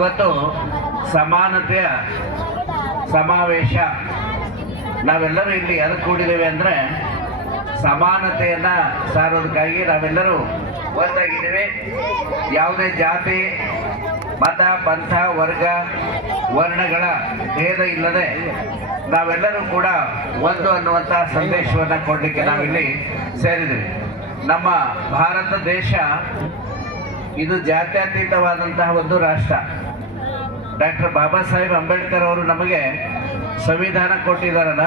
ಇವತ್ತು ಸಮಾನತೆಯ ಸಮಾವೇಶ. ನಾವೆಲ್ಲರೂ ಇಲ್ಲಿ ಯಾರು ಕೂಡಿದ್ದೇವೆ ಅಂದರೆ ಸಮಾನತೆಯನ್ನು ಸಾರೋದಕ್ಕಾಗಿ ನಾವೆಲ್ಲರೂ ಒಂದಾಗಿದ್ದೇವೆ. ಯಾವುದೇ ಜಾತಿ, ಮತ, ಪಂಥ, ವರ್ಗ, ವರ್ಣಗಳ ಭೇದ ಇಲ್ಲದೆ ನಾವೆಲ್ಲರೂ ಕೂಡ ಒಂದು ಅನ್ನುವಂಥ ಸಂದೇಶವನ್ನು ಕೊಡಲಿಕ್ಕೆ ನಾವಿಲ್ಲಿ ಸೇರಿದ್ದೀವಿ. ನಮ್ಮ ಭಾರತ ದೇಶ ಇದು ಜಾತ್ಯತೀತವಾದಂತಹ ಒಂದು ರಾಷ್ಟ್ರ. ಡಾಕ್ಟರ್ ಬಾಬಾ ಸಾಹೇಬ್ ಅಂಬೇಡ್ಕರ್ ಅವರು ನಮಗೆ ಸಂವಿಧಾನ ಕೊಟ್ಟಿದ್ದಾರಲ್ಲ,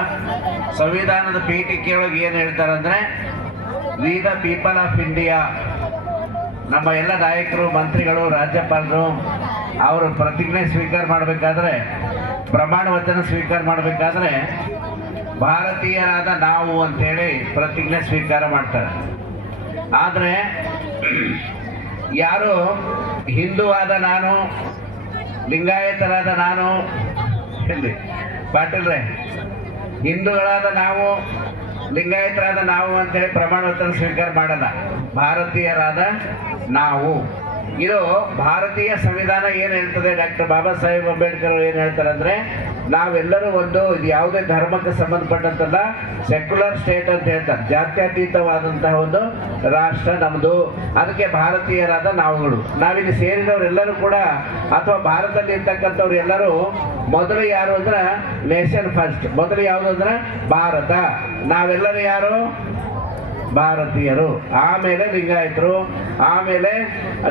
ಸಂವಿಧಾನದ ಪೀಠಿಕೆಯೊಳಗೆ ಏನು ಹೇಳ್ತಾರಂದ್ರೆ we the people of India ನಮ್ಮ ಎಲ್ಲ ನಾಯಕರು, ಮಂತ್ರಿಗಳು, ರಾಜ್ಯಪಾಲರು, ಅವರು ಪ್ರತಿಜ್ಞೆ ಸ್ವೀಕಾರ ಮಾಡಬೇಕಾದ್ರೆ, ಪ್ರಮಾಣ ವಚನ ಸ್ವೀಕಾರ ಮಾಡಬೇಕಾದ್ರೆ, ಭಾರತೀಯರಾದ ನಾವು ಅಂತೇಳಿ ಪ್ರತಿಜ್ಞೆ ಸ್ವೀಕಾರ ಮಾಡ್ತಾರೆ. ಆದರೆ ಯಾರು? ಹಿಂದೂವಾದ ನಾನು, ಲಿಂಗಾಯತರಾದ ನಾನು. ಇಲ್ಲಿ ಪಾಟೀಲ್ರೆ. ಹಿಂದೂಗಳಾದ ನಾವು, ಲಿಂಗಾಯತರಾದ ನಾವು ಅಂತೇಳಿ ಪ್ರಮಾಣ ವಚನ ಸ್ವೀಕಾರ ಮಾಡಲ್ಲ. ಭಾರತೀಯರಾದ ನಾವು. ಇದು ಭಾರತೀಯ ಸಂವಿಧಾನ ಏನು ಹೇಳ್ತದೆ? ಡಾಕ್ಟರ್ ಬಾಬಾ ಸಾಹೇಬ್ ಅಂಬೇಡ್ಕರ್ ಏನು ಹೇಳ್ತಾರೆ ಅಂದ್ರೆ ನಾವೆಲ್ಲರೂ ಒಂದು ಇದು ಯಾವುದೇ ಧರ್ಮಕ್ಕೆ ಸಂಬಂಧಪಟ್ಟಂತಲ್ಲ ಸೆಕ್ಯುಲರ್ ಸ್ಟೇಟ್ ಅಂತ ಹೇಳ್ತಾರೆ. ಜಾತ್ಯತೀತವಾದಂತಹ ಒಂದು ರಾಷ್ಟ್ರ ನಮ್ಮದು ಅದಕ್ಕೆ ಭಾರತೀಯರಾದ ನಾವುಗಳು. ನಾವಿಲ್ಲಿ ಸೇರಿದವರೆಲ್ಲರೂ ಕೂಡ, ಅಥವಾ ಭಾರತದಲ್ಲಿ ಇರ್ತಕ್ಕಂಥವ್ರು ಎಲ್ಲರೂ ಮೊದಲು ಯಾರು ಅಂದ್ರೆ ನೇಷನ್ ಫಸ್ಟ್ ಮೊದಲು ಯಾವುದು ಅಂದ್ರೆ ಭಾರತ. ನಾವೆಲ್ಲರೂ ಯಾರು? ಭಾರತೀಯರು. ಆಮೇಲೆ ಲಿಂಗಾಯತರು. ಆಮೇಲೆ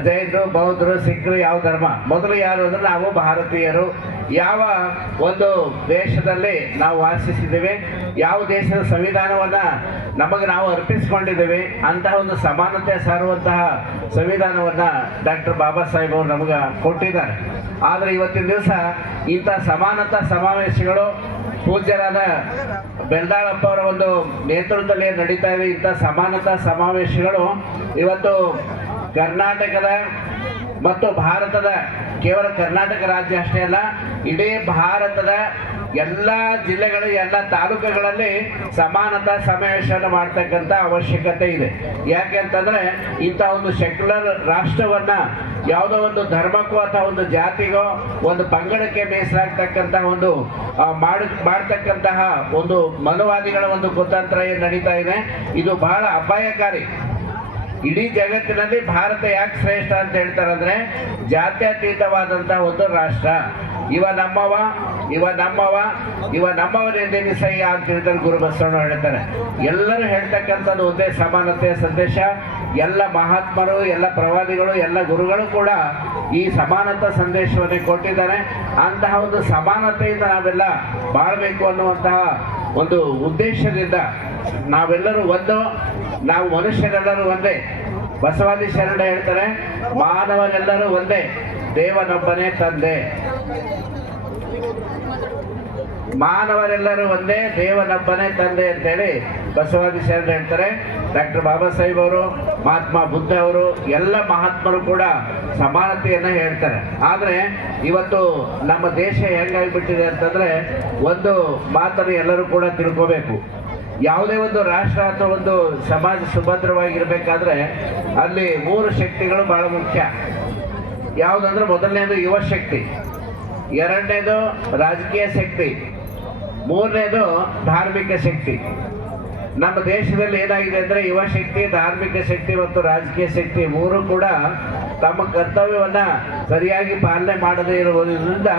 ಜೈನರು, ಬೌದ್ಧರು ಸಿಖ್ರು ಯಾವ ಧರ್ಮ. ಮೊದಲು ಯಾರು ಅಂದ್ರೆ ನಾವು ಭಾರತೀಯರು. ಯಾವ ಒಂದು ದೇಶದಲ್ಲಿ ನಾವು ವಾಸಿಸಿದ್ದೇವೆ, ಯಾವ ದೇಶದ ಸಂವಿಧಾನವನ್ನು ನಮಗೆ ನಾವು ಅರ್ಪಿಸಿಕೊಂಡಿದ್ದೇವೆ, ಅಂತಹ ಒಂದು ಸಮಾನತೆ ಸಾರುವಂತಹ ಸಂವಿಧಾನವನ್ನು ಡಾಕ್ಟರ್ ಬಾಬಾ ಸಾಹೇಬ್ ಅವರು ನಮಗೆ ಕೊಟ್ಟಿದ್ದಾರೆ. ಆದರೆ ಇವತ್ತಿನ ದಿವಸ ಇಂಥ ಸಮಾನತಾ ಸಮಾವೇಶಗಳು ಪೂಜ್ಯರಾದ ಬೆಳ್ದಾಳಪ್ಪ ಅವರ ಒಂದು ನೇತೃತ್ವದಲ್ಲಿ ನಡೀತಾ ಇದೆ. ಇಂಥ ಸಮಾನತಾ ಸಮಾವೇಶಗಳು ಇವತ್ತು ಕರ್ನಾಟಕದ ಮತ್ತು ಭಾರತದ ಕೇವಲ ಕರ್ನಾಟಕ ರಾಜ್ಯ ಅಷ್ಟೇ ಅಲ್ಲ, ಇಡೀ ಭಾರತದ ಎಲ್ಲ ಜಿಲ್ಲೆಗಳ, ಎಲ್ಲ ತಾಲೂಕುಗಳಲ್ಲಿ ಸಮಾನತಾ ಸಮಾವೇಶವನ್ನು ಮಾಡ್ತಕ್ಕಂಥ ಅವಶ್ಯಕತೆ ಇದೆ. ಯಾಕೆ ಅಂತಂದ್ರೆ, ಇಂಥ ಒಂದು ಸೆಕ್ಯುಲರ್ ರಾಷ್ಟ್ರವನ್ನು ಯಾವುದೋ ಒಂದು ಧರ್ಮಕ್ಕೋ ಅಥವಾ ಒಂದು ಜಾತಿಗೋ ಒಂದು ಪಂಗಡಕ್ಕೆ ಮೀಸಲಾಗ್ತಕ್ಕಂತಹ ಒಂದು ಮಾಡ, ಮಾಡ್ತಕ್ಕಂತಹ ಒಂದು ಮನುವಾದಿಗಳ ಒಂದು ಕುತಂತ್ರ ಏನು ನಡೀತಾ ಇದೆ. ಇದು ಬಹಳ ಅಪಾಯಕಾರಿ. ಇಡೀ ಜಗತ್ತಿನಲ್ಲಿ ಭಾರತ ಯಾಕೆ ಶ್ರೇಷ್ಠ ಅಂತ ಹೇಳ್ತಾರಂದ್ರೆ ಜಾತ್ಯತೀತವಾದಂತಹ ಒಂದು ರಾಷ್ಟ್ರ. ಇವ ನಮ್ಮವ ಇವ ನಮ್ಮವ, ಇವ ನಮ್ಮವನೆಂದೆನಿಸಯ್ಯ ಅಂತ ಹೇಳ್ತಾರೆ ಗುರು ಬಸವಣ್ಣ ಹೇಳ್ತಾರೆ. ಎಲ್ಲರೂ ಹೇಳ್ತಕ್ಕಂಥದ್ದು ಒಂದೇ ಸಮಾನತೆಯ ಸಂದೇಶ. ಎಲ್ಲ ಮಹಾತ್ಮರು, ಎಲ್ಲ ಪ್ರವಾದಿಗಳು, ಎಲ್ಲ ಗುರುಗಳು ಕೂಡ ಈ ಸಮಾನತಾ ಸಂದೇಶವನ್ನೇ ಕೊಟ್ಟಿದ್ದಾರೆ. ಅಂತಹ ಒಂದು ಸಮಾನತೆಯಿಂದ ನಾವೆಲ್ಲ ಬಾಳ್ಬೇಕು ಅನ್ನುವಂತಹ ಒಂದು ಉದ್ದೇಶದಿಂದ ನಾವೆಲ್ಲರೂ ಒಂದು, ನಾವು ಮನುಷ್ಯರೆಲ್ಲರೂ ಒಂದೇ. ಬಸವಾದಿ ಶರಣ ಹೇಳ್ತಾರೆ, ಮಾನವರೆಲ್ಲರೂ ಒಂದೇ, ದೇವನೊಬ್ಬನೇ ತಂದೆ. ಮಾನವರೆಲ್ಲರೂ ಒಂದೇ, ದೇವನೊಬ್ಬನೇ ತಂದೆ ಅಂತೇಳಿ ಬಸವಾದಿ ಶರಣ ಹೇಳ್ತಾರೆ. ಡಾಕ್ಟರ್ ಬಾಬಾ ಸಾಹೇಬ್ ಅವರು, ಮಹಾತ್ಮ ಬುದ್ಧ ಅವರು, ಎಲ್ಲ ಮಹಾತ್ಮರು ಕೂಡ ಸಮಾನತೆಯನ್ನು ಹೇಳ್ತಾರೆ. ಆದರೆ ಇವತ್ತು ನಮ್ಮ ದೇಶ ಹೆಂಗಾಗಿಬಿಟ್ಟಿದೆ ಅಂತಂದ್ರೆ ಒಂದು ಮಾತನ್ನು ಎಲ್ಲರೂ ಕೂಡ ತಿಳ್ಕೋಬೇಕು. ಯಾವುದೇ ಒಂದು ರಾಷ್ಟ್ರ ಅಥವಾ ಒಂದು ಸಮಾಜ ಸುಭದ್ರವಾಗಿರಬೇಕಾದ್ರೆ ಅಲ್ಲಿ ಮೂರು ಶಕ್ತಿಗಳು ಬಹಳ ಮುಖ್ಯ. ಯಾವುದಂದ್ರೆ ಮೊದಲನೇದು ಯುವ ಶಕ್ತಿ, ಎರಡನೇದು ರಾಜಕೀಯ ಶಕ್ತಿ, ಮೂರನೇದು ಧಾರ್ಮಿಕ ಶಕ್ತಿ. ನಮ್ಮ ದೇಶದಲ್ಲಿ ಏನಾಗಿದೆ ಅಂದರೆ ಯುವ ಶಕ್ತಿ, ಧಾರ್ಮಿಕ ಶಕ್ತಿ ಮತ್ತು ರಾಜಕೀಯ ಶಕ್ತಿ ಮೂರು ಕೂಡ ತಮ್ಮ ಕರ್ತವ್ಯವನ್ನು ಸರಿಯಾಗಿ ಪಾಲನೆ ಮಾಡದೇ ಇರುವುದರಿಂದ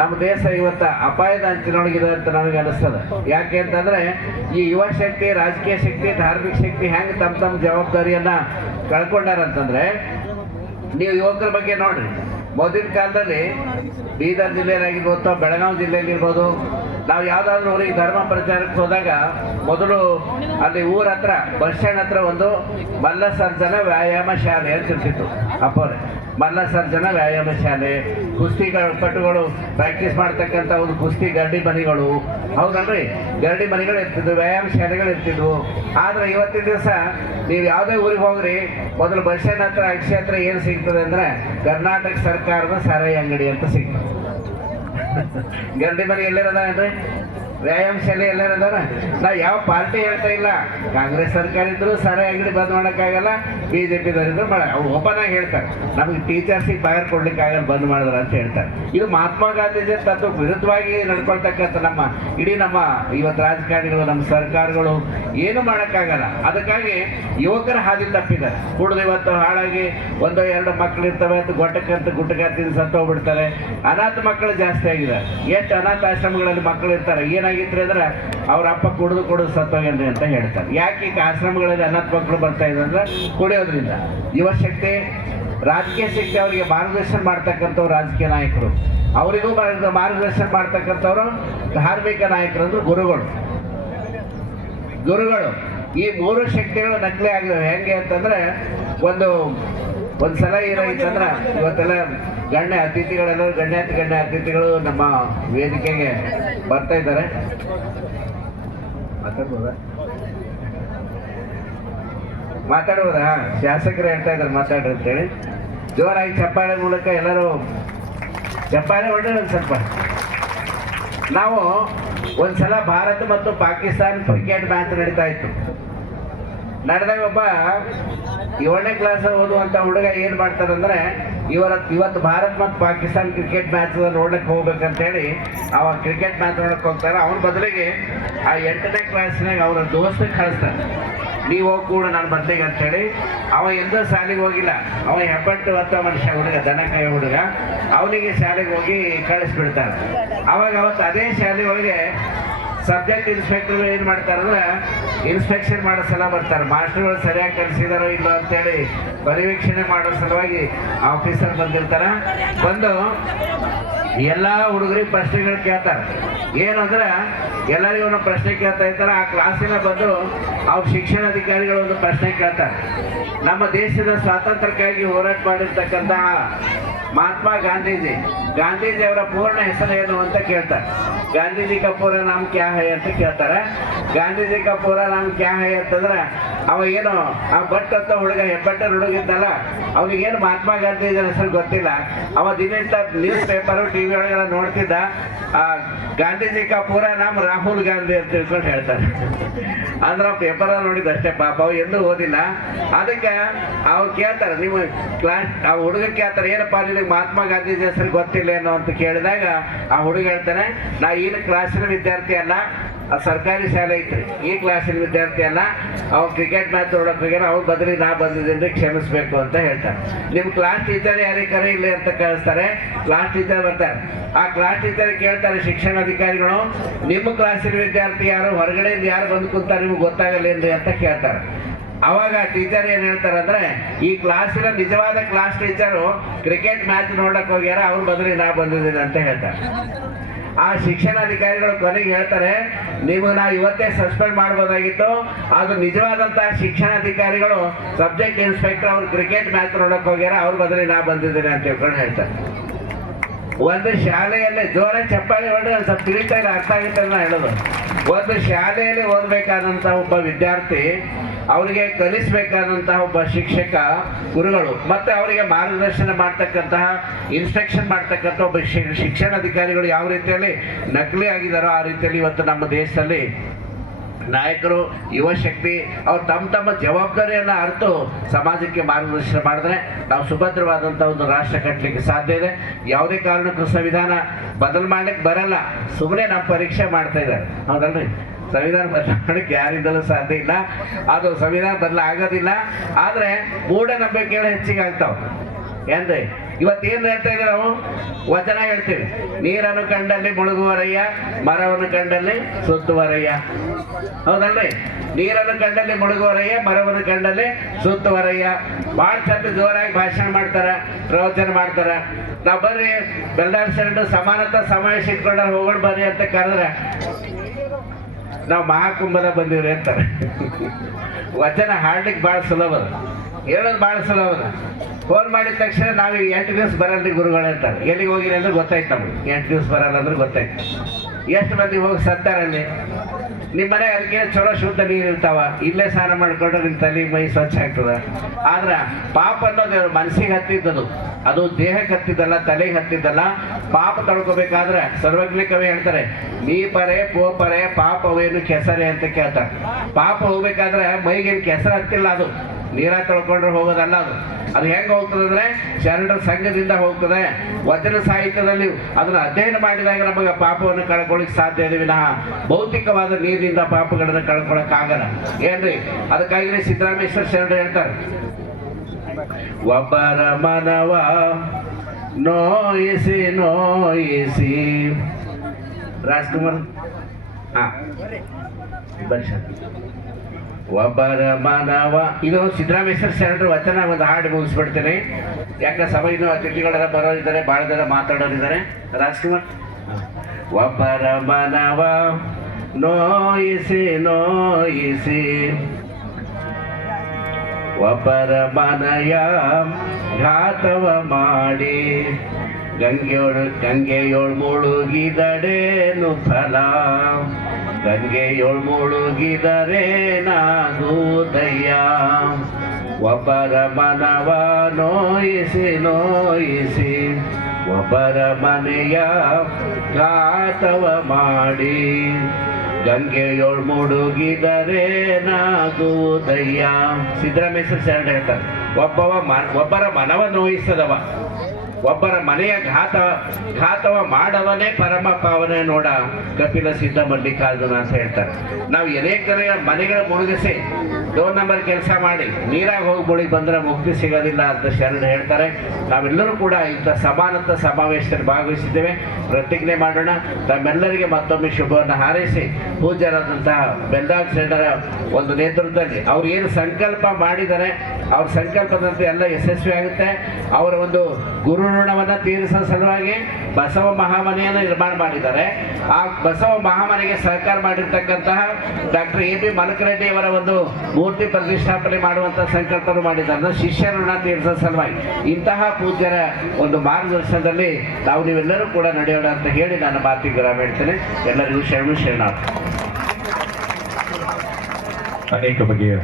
ನಮ್ಮ ದೇಶ ಇವತ್ತು ಅಪಾಯದ ಅಂಚಿನೊಳಗಿದೆ ಅಂತ ನನಗೆ ಅನಿಸ್ತದೆ. ಯಾಕೆ ಅಂತಂದರೆ ಈ ಯುವ ಶಕ್ತಿ, ರಾಜಕೀಯ ಶಕ್ತಿ, ಧಾರ್ಮಿಕ ಶಕ್ತಿ ಹೆಂಗೆ ತಮ್ಮ ತಮ್ಮ ಜವಾಬ್ದಾರಿಯನ್ನು ಕಳ್ಕೊಂಡಾರಂತಂದರೆ ನೀವು ಯುವಕರ ಬಗ್ಗೆ ನೋಡಿರಿ. ಮೊದಲಿನ ಕಾಲದಲ್ಲಿ ಬೀದರ್ ಜಿಲ್ಲೆಯಲ್ಲಾಗಿರ್ಬೋದು ಅಥವಾ ಬೆಳಗಾವಿ ಜಿಲ್ಲೆಯಲ್ಲಿರ್ಬೋದು ನಾವು ಯಾವ್ದಾದ್ರು ಊರಿಗೆ ಧರ್ಮ ಪ್ರಚಾರಕ್ಕೆ ಹೋದಾಗ ಮೊದಲು ಅಲ್ಲಿ ಊರ ಹತ್ರ, ಬಸ್ ಸ್ಟ್ಯಾಂಡ್ ಹತ್ರ ಒಂದು ಮಲ್ಲ ಸರ್ಜನ ವ್ಯಾಯಾಮ ಶಾಲೆ ಅಂತ ಇರ್ತಿತ್ತು ಅಪ್ಪವ್ರೆ. ಮಲ್ಲ ಸರ್ಜನ ವ್ಯಾಯಾಮ ಶಾಲೆ ಕುಸ್ತಿ ಪಟುಗಳು ಪ್ರಾಕ್ಟೀಸ್ ಮಾಡ್ತಕ್ಕಂಥ ಒಂದು ಕುಸ್ತಿ ಗರಡಿ ಮನೆಗಳು. ಹೌದಲ್ರಿ? ಗರಡಿ ಮನೆಗಳು ಇರ್ತಿದ್ವು, ವ್ಯಾಯಾಮ ಶಾಲೆಗಳು ಇರ್ತಿದ್ವು. ಆದ್ರೆ ಇವತ್ತಿನ ದಿವಸ ನೀವು ಯಾವುದೇ ಊರಿಗೆ ಹೋಗ್ರಿ, ಮೊದಲು ಬಸ್ ಸ್ಟ್ಯಾಂಡ್ ಹತ್ರ ಅಕ್ಷಿ ಹತ್ರ ಏನು ಸಿಗ್ತದೆ ಅಂದ್ರೆ ಕರ್ನಾಟಕ ಸರ್ಕಾರದ ಸಾರಾಯಿ ಅಂಗಡಿ ಅಂತ ಸಿಗ್ತದೆ. ಗರಡಿ ಮನೆ ಎಲ್ಲಿರದ ಏನ್ರಿ ವ್ಯಾಯಾಮ ಶಾಲೆ ಎಲ್ಲರೂ ಅದಾರ? ನಾ ಯಾವ ಪಾರ್ಟಿ ಹೇಳ್ತಾ ಇಲ್ಲ. ಕಾಂಗ್ರೆಸ್ ಸರ್ಕಾರ ಇದ್ರು ಸರ ಅಂಗಡಿ ಬಂದ್ ಮಾಡೋಕ್ಕಾಗಲ್ಲ ಬಿ ಜೆ ಪಿ ಇದ್ರು ಮಾಡ ಅವ್ರು ಓಪನ್ ಆಗಿ ಹೇಳ್ತಾರೆ. ನಮಗೆ ಟೀಚರ್ಸಿಗೆ ಬಾಯರ್ ಕೊಡ್ಲಿಕ್ಕೆ ಆಗಲ್ಲ, ಬಂದ್ ಮಾಡಿದ್ರ ಅಂತ ಹೇಳ್ತಾರೆ. ಇದು ಮಹಾತ್ಮ ಗಾಂಧೀಜಿ ತತ್ವ ವಿರುದ್ಧವಾಗಿ ನಡ್ಕೊಳ್ತಕ್ಕಂಥ ನಮ್ಮ ಇಡೀ ನಮ್ಮ ಇವತ್ತು ರಾಜಕಾರಣಿಗಳು, ನಮ್ಮ ಸರ್ಕಾರಗಳು ಏನು ಮಾಡೋಕ್ಕಾಗಲ್ಲ. ಅದಕ್ಕಾಗಿ ಯುವಕರ ಹಾದಿ ತಪ್ಪಿದ್ದಾರೆ. ಕೂಡ ಇವತ್ತು ಹಾಳಾಗಿ ಒಂದು ಎರಡು ಮಕ್ಳು ಇರ್ತವೆ ಅಂತ ಗೊಟ್ಟಕ್ಕಂತ ಗುಟ್ಟಕ ತಿಂದು ಸತ್ತೋಗ್ಬಿಡ್ತಾರೆ. ಅನಾಥ ಮಕ್ಕಳು ಜಾಸ್ತಿ ಆಗಿದೆ ಎಷ್ಟು ಅನಾಥ ಆಶ್ರಮಗಳಲ್ಲಿ ಮಕ್ಕಳು ಇರ್ತಾರೆ. ಏನಾಗಿತ್ತು ಅಂದ್ರೆ ಅವ್ರ ಅಪ್ಪ ಕುಡಿದು ಕುಡಿದು ಸತ್ತೋಗ್ಯಾನ್ರಿ ಅಂತ ಹೇಳ್ತಾರೆ. ಯಾಕೆ ಈಗ ಆಶ್ರಮಗಳಲ್ಲಿ ಅನಾಥ ಮಕ್ಕಳು ಬರ್ತಾ ಅಂದ್ರೆ ಕುಡಿಯೋದ್ರಿಂದ. ಯುವಶಕ್ತಿ ರಾಜಕೀಯ ಶಕ್ತಿ ಅವರಿಗೆ ಮಾರ್ಗದರ್ಶನ ಮಾಡ್ತಕ್ಕಂಥವ್ರು ರಾಜಕೀಯ ನಾಯಕರು. ಅವರಿಗೂ ಮಾರ್ಗದರ್ಶನ ಮಾಡ್ತಕ್ಕಂಥವ್ರು ಧಾರ್ಮಿಕ ನಾಯಕರು ಅಂದ್ರೆ ಗುರುಗಳು. ಗುರುಗಳು. ಈ ಮೂರು ಶಕ್ತಿಗಳು ನಕಲಿ ಆಗಿದೆ ಹೆಂಗೆ ಅಂತಂದ್ರೆ ಒಂದು ಒಂದು ಸಲ ಏನಾಗಿತ್ತಂದ್ರೆ ಇವತ್ತೆಲ್ಲ ಗಣ್ಯ ಅತಿಥಿಗಳೆಲ್ಲ ಗಣ್ಯಾತಿ ಗಣ್ಯ ಅತಿಥಿಗಳು ನಮ್ಮ ವೇದಿಕೆಗೆ ಬರ್ತಾ ಇದ್ದಾರೆ. ಮಾತಾಡ್ಬೋದಾ? ಮಾತಾಡ್ಬೋದಾ? ಶಾಸಕರು ಹೇಳ್ತಾ ಇದ್ದಾರೆ ಮಾತಾಡ್ರಿ ಅಂತೇಳಿ. ಜೋರಾಗಿ ಚಪ್ಪಾಳೆ ಮೂಲಕ ಎಲ್ಲರೂ ಚಪ್ಪಾಳೆ ಒಂದು ಸ್ವಲ್ಪ. ನಾವು ಒಂದ್ಸಲ ಭಾರತ ಮತ್ತು ಪಾಕಿಸ್ತಾನ ಕ್ರಿಕೆಟ್ ಮ್ಯಾಚ್ ನಡೀತಾ ಇತ್ತು. ನಡೆದಾಗ ಒಬ್ಬ ಏಳನೇ ಕ್ಲಾಸ್ ಓದುವಂತ ಹುಡುಗ ಏನ್ ಮಾಡ್ತಾರಂದ್ರೆ ಇವರ ಇವತ್ತು ಭಾರತ್ ಮತ್ತು ಪಾಕಿಸ್ತಾನ ಕ್ರಿಕೆಟ್ ಮ್ಯಾಚ್ ನೋಡಕ್ ಹೋಗ್ಬೇಕಂತ ಹೇಳಿ ಅವ ಕ್ರಿಕೆಟ್ ಮ್ಯಾಚ್ ನೋಡಕ್ ಹೋಗ್ತಾರ. ಅವನ ಬದಲಿಗೆ ಆ ಎಂಟನೇ ಕ್ಲಾಸ್ನಾಗ ಅವರ ದೋಸ್ತ ಕಳಿಸ್ತಾರೆ ನೀವು ಹೋಗಿ ಕೂಡ ನಾನು ಬದಲಿಗೆ ಅಂತ ಹೇಳಿ ಅವ ಎಂದೂ ಶಾಲೆಗೆ ಹೋಗಿಲ್ಲ. ಅವ ಹೆಬ್ಬಟ್ಟು ಹೊತ್ತ ಮನುಷ್ಯ ಹುಡುಗ, ದನಕಾಯಿ ಹುಡುಗ. ಅವನಿಗೆ ಶಾಲೆಗೆ ಹೋಗಿ ಕಳಿಸ್ಬಿಡ್ತಾರೆ ಅವಾಗ ಅವತ್ತು ಅದೇ ಶಾಲೆ ಒಳಗೆ ಸಬ್ಜೆಕ್ಟ್ ಇನ್ಸ್ಪೆಕ್ಟರ್ ಏನ್ ಮಾಡ್ತಾರಂದ್ರೆ ಇನ್ಸ್ಪೆಕ್ಷನ್ ಮಾಡೋ ಸಲ ಬರ್ತಾರೆ. ಮಾಸ್ಟರ್ಗಳು ಸರಿಯಾಗಿ ಕಲಿಸಿದಾರೋ ಇಲ್ಲ ಅಂತೇಳಿ ಪರಿವೀಕ್ಷಣೆ ಮಾಡೋ ಸಲುವಾಗಿ ಆಫೀಸರ್ ಬಂದಿರ್ತಾರೆ. ಬಂದು ಎಲ್ಲಾ ಹುಡುಗರಿಗೆ ಪ್ರಶ್ನೆಗಳು ಕೇಳ್ತಾರೆ. ಏನಂದ್ರೆ ಎಲ್ಲರಿಗೂ ಒಂದು ಪ್ರಶ್ನೆ ಕೇಳ್ತಾ ಇರ್ತಾರೆ. ಆ ಕ್ಲಾಸಿನ ಬಂದು ಅವ್ರ ಶಿಕ್ಷಣಾಧಿಕಾರಿಗಳು ಒಂದು ಪ್ರಶ್ನೆ ಕೇಳ್ತಾರೆ. ನಮ್ಮ ದೇಶದ ಸ್ವಾತಂತ್ರ್ಯಕ್ಕಾಗಿ ಹೋರಾಟ ಮಾಡಿರ್ತಕ್ಕಂತಹ ಮಹಾತ್ಮ ಗಾಂಧೀಜಿ. ಗಾಂಧೀಜಿ ಅವರ ಪೂರ್ಣ ಹೆಸರು ಏನು ಅಂತ ಕೇಳ್ತಾರೆ. ಗಾಂಧೀಜಿ ಕಪೂರ ನಾಮ ಕ್ಯಾ ಹೈ ಅಂತ ಕೇಳ್ತಾರೆ. ಗಾಂಧೀಜಿ ಕಪೂರ ನಾಮ ಕ್ಯಾ ಹೈ ಅಂತಂದ್ರೆ, ಅವ ಏನು, ಆ ಭಟ್ ಅಂತ ಹುಡುಗ ಹೆಬ್ಬಟ್ಟರ್ ಹುಡುಗಿದ್ದಲ್ಲ ಇದ್ದಲ್ಲ ಅವ್ನಿಗೇನು ಮಹಾತ್ಮ ಗಾಂಧೀಜಿ ಹೆಸರು ಗೊತ್ತಿಲ್ಲ. ಅವ ದಿನ ನ್ಯೂಸ್ ಪೇಪರು ಟಿವಿ ಒಳಗೆಲ್ಲ ನೋಡ್ತಿದ್ದ. ಆ ಗಾಂಧೀಜಿ ಕ ಪೂರ ನಮ್ಮ ರಾಹುಲ್ ಗಾಂಧಿ ಅಂತ ತಿಳ್ಕೊಂಡು ಹೇಳ್ತಾರೆ. ಅಂದ್ರೆ ಪೇಪರ ನೋಡಿದ ಅಷ್ಟೇ ಪಾಪ, ಅವ್ ಎಲ್ಲೂ ಓದಿಲ್ಲ. ಅದಕ್ಕೆ ಅವ್ರು ಕೇಳ್ತಾರೆ, ನಿಮ್ಮ ಕ್ಲಾಸ್ ಆ ಹುಡುಗ ಕೇಳ್ತಾರೆ, ಏನಪ್ಪ ನಿನಗೆ ಮಹಾತ್ಮ ಗಾಂಧೀಜಿ ಹೆಸರು ಗೊತ್ತಿಲ್ಲ ಏನೋ ಅಂತ ಕೇಳಿದಾಗ ಆ ಹುಡುಗ ಹೇಳ್ತಾನೆ, ನಾ ಏನು ಕ್ಲಾಸಿನ ವಿದ್ಯಾರ್ಥಿ ಅಲ್ಲ ಆ ಸರ್ಕಾರಿ ಶಾಲೆ ಐತ್ರಿ. ಈ ಕ್ಲಾಸಿನ ವಿದ್ಯಾರ್ಥಿಯನ್ನ ಅವ್ರು ಕ್ರಿಕೆಟ್ ಮ್ಯಾಚ್ ನೋಡಕ್ ಹೋಗ್ಯಾರ ಅವ್ರು ಬದಲಿ ನಾ ಬಂದಿದ್ದೀನಿ, ಕ್ಷಮಿಸ್ಬೇಕು ಅಂತ ಹೇಳ್ತಾರೆ. ನಿಮ್ಮ ಕ್ಲಾಸ್ ಟೀಚರ್ ಯಾರಿಗೆ ಕರೆ ಇಲ್ಲ ಅಂತ ಕಳಿಸ್ತಾರೆ. ಕ್ಲಾಸ್ ಟೀಚರ್ ಬರ್ತಾರೆ. ಆ ಕ್ಲಾಸ್ ಟೀಚರ್ ಕೇಳ್ತಾರೆ, ಶಿಕ್ಷಣ ಅಧಿಕಾರಿಗಳು, ನಿಮ್ಮ ಕ್ಲಾಸಿನ ವಿದ್ಯಾರ್ಥಿ ಯಾರು? ಹೊರಗಡೆ ಯಾರು ಬಂದು ಕುಂತಾರೆ? ನಿಮ್ಗೆ ಗೊತ್ತಾಗಲ್ಲೇನ್ರಿ ಅಂತ ಕೇಳ್ತಾರೆ. ಅವಾಗ ಟೀಚರ್ ಏನ್ ಹೇಳ್ತಾರೆ ಅಂದ್ರೆ, ಈ ಕ್ಲಾಸಿನ ನಿಜವಾದ ಕ್ಲಾಸ್ ಟೀಚರು ಕ್ರಿಕೆಟ್ ಮ್ಯಾಚ್ ನೋಡಕ್ ಹೋಗ್ಯಾರ ಅವ್ರ ಬದಲಿ ನಾ ಬಂದಿದ್ದೀನಿ ಅಂತ ಹೇಳ್ತಾರೆ. ಆ ಶಿಕ್ಷಣಾಧಿಕಾರಿಗಳು ಕೊನೆಗೆ ಹೇಳ್ತಾರೆ, ನೀವು ನಾ ಇವತ್ತೇ ಸಸ್ಪೆಂಡ್ ಮಾಡ್ಬೋದಾಗಿತ್ತು ಅದು ನಿಜವಾದಂತಹ ಶಿಕ್ಷಣಾಧಿಕಾರಿಗಳು, ಸಬ್ಜೆಕ್ಟ್ ಇನ್ಸ್ಪೆಕ್ಟರ್ ಅವ್ರು ಕ್ರಿಕೆಟ್ ಮ್ಯಾಚ್ ನೋಡಕ್ ಹೋಗ್ಯಾರ, ಅವ್ರ ಬದಲಿ ನಾ ಬಂದಿದ್ದೇನೆ ಅಂತ ತಿಳ್ಕೊಂಡು ಹೇಳ್ತಾರೆ. ಒಂದು ಶಾಲೆಯಲ್ಲಿ ಜೋರ ಚಪ್ಪಾಳಿ ಹೊಡೆ ಒಂದು ಸ್ವಲ್ಪ ತಿಳಿತಾ ಇಲ್ಲ, ಅರ್ಥ ಆಗುತ್ತೆ ಹೇಳೋದು. ಒಂದು ಶಾಲೆಯಲ್ಲಿ ಓದಬೇಕಾದಂಥ ಒಬ್ಬ ವಿದ್ಯಾರ್ಥಿ ಅವರಿಗೆ ಕಲಿಸಬೇಕಾದಂತಹ ಒಬ್ಬ ಶಿಕ್ಷಕ ಗುರುಗಳು, ಮತ್ತೆ ಅವರಿಗೆ ಮಾರ್ಗದರ್ಶನ ಮಾಡ್ತಕ್ಕಂತಹ ಇನ್ಸ್ಪೆಕ್ಷನ್ ಮಾಡ್ತಕ್ಕಂಥ ಒಬ್ಬ ಶಿಕ್ಷಣ ಅಧಿಕಾರಿಗಳು ಯಾವ ರೀತಿಯಲ್ಲಿ ನಕಲಿ ಆಗಿದಾರೋ ಆ ರೀತಿಯಲ್ಲಿ ಇವತ್ತು ನಮ್ಮ ದೇಶದಲ್ಲಿ ನಾಯಕರು, ಯುವ ಶಕ್ತಿ, ಅವ್ರು ತಮ್ಮ ತಮ್ಮ ಜವಾಬ್ದಾರಿಯನ್ನು ಅರ್ತು ಸಮಾಜಕ್ಕೆ ಮಾರ್ಗದರ್ಶನ ಮಾಡಿದ್ರೆ ನಾವು ಸುಭದ್ರವಾದಂಥ ಒಂದು ರಾಷ್ಟ್ರ ಕಟ್ಟಲಿಕ್ಕೆ ಸಾಧ್ಯ ಇದೆ. ಯಾವುದೇ ಕಾರಣಕ್ಕೂ ಸಂವಿಧಾನ ಬದಲು ಮಾಡ್ಲಿಕ್ಕೆ ಬರಲ್ಲ. ಸುಮ್ಮನೆ ನಾವು ಪರೀಕ್ಷೆ ಮಾಡ್ತಾ ಇದ್ದಾರೆ. ಹೌದಲ್ರಿ? ಸಂವಿಧಾನ ಬದಲಾವಣೆಗೆ ಯಾರಿಂದಲೂ ಸಾಧ್ಯ ಇಲ್ಲ. ಅದು ಸಂವಿಧಾನ ಬದಲಾಗೋದಿಲ್ಲ. ಆದರೆ ಮೂಢನಂಬಿಕೆಗಳು ಹೆಚ್ಚಿಗೆ ಆಗ್ತಾವೆ. ಏನ್ರಿ? ಇವತ್ತೇನು ಹೇಳ್ತಾ ಇದ್ದೀವಿ ನಾವು? ವಚನ ಹೇಳ್ತೀವಿ. ನೀರನ್ನು ಕಂಡಲ್ಲಿ ಮುಳುಗುವರಯ್ಯ, ಮರವನ್ನು ಕಂಡಲ್ಲಿ ಸುತ್ತುವರಯ್ಯ. ಹೌದಲ್ರಿ? ನೀರನ್ನು ಕಂಡಲ್ಲಿ ಮುಳುಗುವರಯ್ಯ, ಮರವನ್ನು ಕಂಡಲ್ಲಿ ಸುತ್ತುವರಯ್ಯ. ಭಾಳ ಚಂದ ಜೋರಾಗಿ ಭಾಷಣ ಮಾಡ್ತಾರ, ಪ್ರವಚನ ಮಾಡ್ತಾರ. ನಾವು ಬರ್ರಿ, ಬೆಲ್ದಾರ್ ಸಮಾನತಾ ಸಮಾವೇಶ ಇಟ್ಕೊಂಡ್ರೆ ಹೋಗೋಣ ಬರ್ರಿ ಅಂತ ಕರೆದ್ರೆ ನಾವು ಮಹಾಕುಂಭದ ಬಂದಿವ್ರಿ ಅಂತಾರೆ. ವಚನ ಹಾಡ್ಲಿಕ್ಕೆ ಭಾಳ ಸುಲಭ ಅದ. ಹೇಳೋದು ಭಾಳ ಸುಲಭ ಫೋನ್ ಮಾಡಿದ ತಕ್ಷಣ ನಾವು ಎಂಟು ದಿವಸ ಬರಲ್ರಿ ಗುರುಗಳು ಅಂತಾರೆ. ಎಲ್ಲಿಗೆ ಹೋಗಿರಿ ಅಂದ್ರೆ ಗೊತ್ತಾಯ್ತು ನಮ್ಗೆ. ಎಂಟು ದಿವಸ ಬರಲ್ಲ ಅಂದ್ರೆ ಗೊತ್ತಾಯ್ತು. ಎಷ್ಟು ಮಂದಿ ಹೋಗಿ ಸತ್ತಾರಲ್ಲಿ? ನಿಮ್ಮ ಮನೆ ಅದಕ್ಕೆ ಚಲೋ ಶುದ್ಧ ನೀರು ಇರ್ತಾವ, ಇಲ್ಲೇ ಸ್ನಾನ ಮಾಡ್ಕೊಂಡ್ರೆ ನಿಮ್ಮ ತಲೆ ಮೈ ಸ್ವಚ್ಛ ಆಗ್ತದ. ಆದ್ರೆ ಪಾಪ ಅನ್ನೋದು ಮನಸ್ಸಿಗೆ ಹತ್ತಿದ್ದದು, ಅದು ದೇಹಕ್ಕೆ ಹತ್ತಿದ್ದಲ್ಲ, ತಲೆಗೆ ಹತ್ತಿದ್ದಲ್ಲ, ಪಾಪ ತಡ್ಕೋಬೇಕಾದ್ರೆ ಸರ್ವಜ್ಞ ಕವಿ ಹೇಳ್ತಾರೆ, ನೀ ಪರೆ ಪೋ ಪರೆ ಪಾಪವೇನು ಕೆಸರೆ ಅಂತ ಕೇಳ್ತಾರೆ. ಪಾಪ ಹೋಗ್ಬೇಕಾದ್ರೆ ಮೈಗೇನು ಕೆಸರು ಹತ್ತಿಲ್ಲ ಅದು. ನೀರ ತೊಳ್ಕೊಂಡ್ರೆ ಹೋಗೋದಲ್ಲ ಅದು. ಅದು ಹೆಂಗೆ ಹೋಗ್ತದೆ ಅಂದ್ರೆ ಶರಣರ ಸಂಘದಿಂದ ಹೋಗ್ತದೆ. ವಚನ ಸಾಹಿತ್ಯದಲ್ಲಿ ಅದನ್ನ ಅಧ್ಯಯನ ಮಾಡಿದಾಗ ನಮಗೆ ಪಾಪವನ್ನು ಕಳ್ಕೊಳ್ಳಿಕ್ಕೆ ಸಾಧ್ಯ ಇದೆ ವಿನಃ. ಭೌತಿಕವಾದ ನೀರಿನಿಂದ ಪಾಪಗಳನ್ನು ಕಳ್ಕೊಳಕ್ ಆಗಲ್ಲ ಏನ್ರಿ? ಅದಕ್ಕಾಗಿ ಸಿದ್ದರಾಮೇಶ್ವರ ಶರಣರು ಹೇಳ್ತಾರೆ. ಒಬ್ಬರ ಮನವ ನೋಯಿಸಿ ನೋಯಿಸಿ. ರಾಜ್ಕುಮಾರ್? ಹಾ. ಬರ್ಷ. ಒಬ್ಬರ ಮಾನವ. ಇದು ಸಿದ್ದರಾಮೇಶ್ವರ ಶರಣರು ವಚನ ಒಂದು ಹಾಡು ಮುಗಿಸ್ಬಿಡ್ತೇನೆ. ಯಾಕೆ ಸಭೆಯನ್ನು ಅತಿಥಿಗಳೆಲ್ಲ ಬರೋರಿದ್ದಾರೆ ಭಾಳ ಜನ ಮಾತಾಡೋರಿದ್ದಾರೆ. ರಾಜ್ಕುಮಾರ್. ಒಬ್ಬರ ಮಾನವ, ನೋಯಿಸಿ ನೋಯಿಸಿ. ಒಬ್ಬರ ಮನಯ ಘಾತವ ಮಾಡಿ ಗಂಗೆಯೋಳು ಗಂಗೆಯೋಳು ಮುಳುಗಿದಡೇನು ಫಲ? ಗಂಗೆಯೋಳು ದಯ್ಯ. ಒಬ್ಬರ ಮನವ ನೋಯಿಸಿ ನೋಯಿಸಿ, ಒಬ್ಬರ ಮನೆಯ ಕಾತವ ಮಾಡಿ. ಗಂಗೆಯೊಳ್ ದಯ್ಯ. ಸಿದ್ದರಾಮೇಶ್ವರ ಶರಣ ಹೇಳ್ತಾರೆ, ಒಬ್ಬವ ಒಬ್ಬರ ಮನವ ನೋಯಿಸದವ. ಒಬ್ಬರ ಮನೆಯ ಘಾತ, ಘಾತವ ಮಾಡವನೇ ಪರಮ ಪಾವನೆ ನೋಡ ಕಪಿಲ ಸಿದ್ಧ ಮಲ್ಲಿಕಾರ್ಜುನ ಅಂತ ಹೇಳ್ತಾರೆ. ನಾವು ಅನೇಕ ಜನ ಮನೆಗಳ ಮುಳುಗಿಸಿ ಡೋರ್ ನಂಬರ್ ಕೆಲಸ ಮಾಡಿ, ನೀರಾಗಿ ಹೋಗಿ ಮುಳುಗಿ ಬಂದ್ರೆ ಮುಕ್ತಿ ಸಿಗೋದಿಲ್ಲ ಅಂತ ಶರಣ ಹೇಳ್ತಾರೆ. ನಾವೆಲ್ಲರೂ ಕೂಡ ಇಂಥ ಸಮಾನತ ಸಮಾವೇಶದಲ್ಲಿ ಭಾಗವಹಿಸಿದ್ದೇವೆ. ಪ್ರತಿಜ್ಞೆ ಮಾಡೋಣ. ತಮ್ಮೆಲ್ಲರಿಗೆ ಮತ್ತೊಮ್ಮೆ ಶುಭವನ್ನು ಹಾರೈಸಿ, ಪೂಜ್ಯರಾದಂತಹ ಬೆಲ್ದಾಲ್ ಶರಣರ ಒಂದು ನೇತೃತ್ವದಲ್ಲಿ. ಅವ್ರು ಏನು ಸಂಕಲ್ಪ ಮಾಡಿದ್ದಾರೆ, ಅವ್ರ ಸಂಕಲ್ಪದಂತೆ ಎಲ್ಲ ಯಶಸ್ವಿ ಆಗುತ್ತೆ. ಅವರ ಒಂದು ಗುರು ಋಣವನ್ನು ತೀರಿಸೋ ಸಲುವಾಗಿ ಬಸವ ಮಹಾಮನೆಯನ್ನು ನಿರ್ಮಾಣ ಮಾಡಿದ್ದಾರೆ. ಆ ಬಸವ ಮಹಾಮನೆಗೆ ಸಹಕಾರ ಮಾಡಿರ್ತಕ್ಕಂತಹ ಡಾಕ್ಟರ್ ಎ ಬಿ ಮಲಕರೆಡ್ಡಿ ಅವರ ಒಂದು ಮೂರ್ತಿ ಪ್ರತಿಷ್ಠಾಪನೆ ಮಾಡುವಂತ ಸಂಕಲ್ಪ ಮಾಡಿದ್ದಾರೆ. ಶಿಷ್ಯ ಋಣ ತೀರಿಸೋ ಸಲುವಾಗಿ ಇಂತಹ ಪೂಜ್ಯರ ಒಂದು ಮಾರ್ಗದರ್ಶನದಲ್ಲಿ ನಾವು ನೀವೆಲ್ಲರೂ ಕೂಡ ನಡೆಯೋಣ ಅಂತ ಹೇಳಿ ನಾನು ಮಾತಿಗೆ ವಿರಾಮ ಹೇಳ್ತೇನೆ. ಎಲ್ಲರಿಗೂ ಶರಣು ಶರಣ ಅನೇಕ ಬಗೆಯ